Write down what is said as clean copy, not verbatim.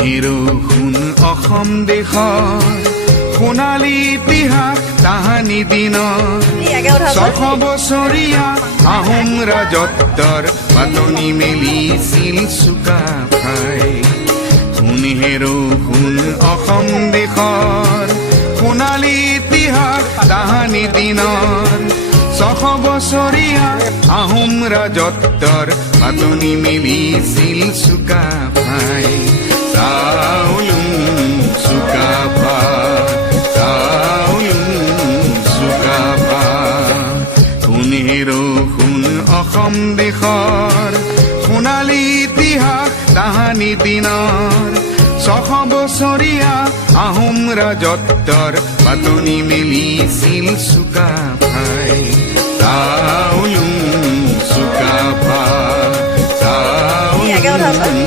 হেৰো শুন অসম দেশৰ সোণালী ইতিহাস তাহানি দিনৰ 600 বছৰীয়া আহোম ৰাজত্বৰ পাতনি মেলিছিল চুকাফাই। শুন হেৰো শুন অসম দেশৰ সোণালী ইতিহাস তাহানি দিনৰ 600 বছৰীয়া আহোম ৰাজত্বৰ পাতনি মেলিছিল চুকাফাই। চাওলুং চুকাফা, চাওলুং চুকাফা। শুন হেৰো শুন অসম দেশৰ সোণালী ইতিহাস তাহানি দিনৰ 600 বছৰীয়া আহোম ৰাজত্বৰ পাতনি মেলিছিল চুকাফাই। চাওলুং চুকাফা, চাওলুং